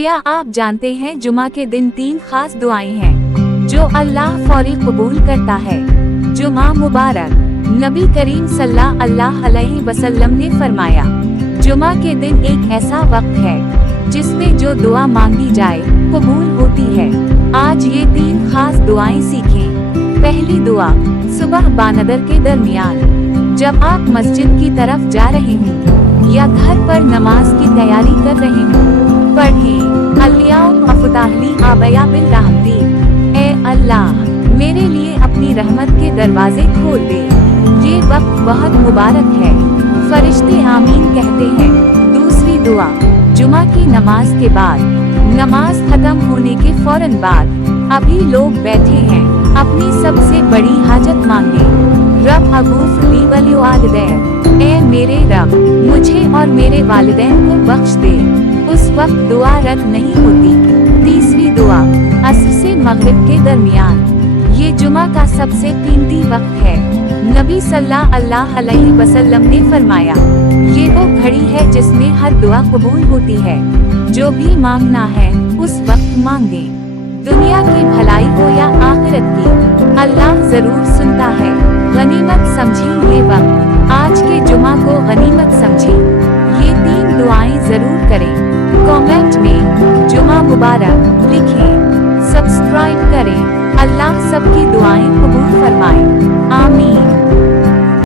क्या आप जानते हैं जुमा के दिन 3 खास दुआएं हैं जो अल्लाह फौरी कबूल करता है। जुमा मुबारक। नबी करीम सल्लल्लाहु अलैहि वसल्लम ने फरमाया, जुमा के दिन एक ऐसा वक्त है जिसमें जो दुआ मांगी जाए कबूल होती है। आज ये 3 खास दुआएं सीखें। पहली दुआ, सुबह बानदर के दरमियान। जब आप मस्जिद की तरफ जा रहे हों या घर पर नमाज की तैयारी कर रहे हों, पढ़ें, अल्लाहुम्मा अफ़्ताहली अबया बिल रहमती। ए अल्लाह, मेरे लिए अपनी रहमत के दरवाजे खोल दे। ये वक्त बहुत मुबारक है, फरिश्ते आमीन कहते हैं। दूसरी दुआ, जुमा की नमाज के बाद, नमाज खत्म होने के फौरन बाद अभी लोग बैठे हैं, अपनी सबसे बड़ी हाजत मांगे। रब अगूफ़ली वली वालिदैन, ए मेरे रब, मुझे और मेरे वालिदैन को बख्श दे। उस वक्त दुआ रद्द नहीं होती। तीसरी दुआ, असर से मगरिब के दरमियान। ये जुमा का सबसे कीमती वक्त है। नबी सल्लल्लाहु अलैहि वसल्लम ने फरमाया, ये वो घड़ी है जिसमें हर दुआ कबूल होती है। जो भी मांगना है उस वक्त मांगे, दुनिया की भलाई हो या आखिरत की, अल्लाह जरूर सुनता है। गनीमत समझी ये वक्त, आज के जुमा को गनीमत समझी। ये 3 दुआएं जरूर करें। कमेंट में जुमा मुबारक लिखें, सब्सक्राइब करें। अल्लाह सबकी दुआएं कबूल फरमाए। आमीन।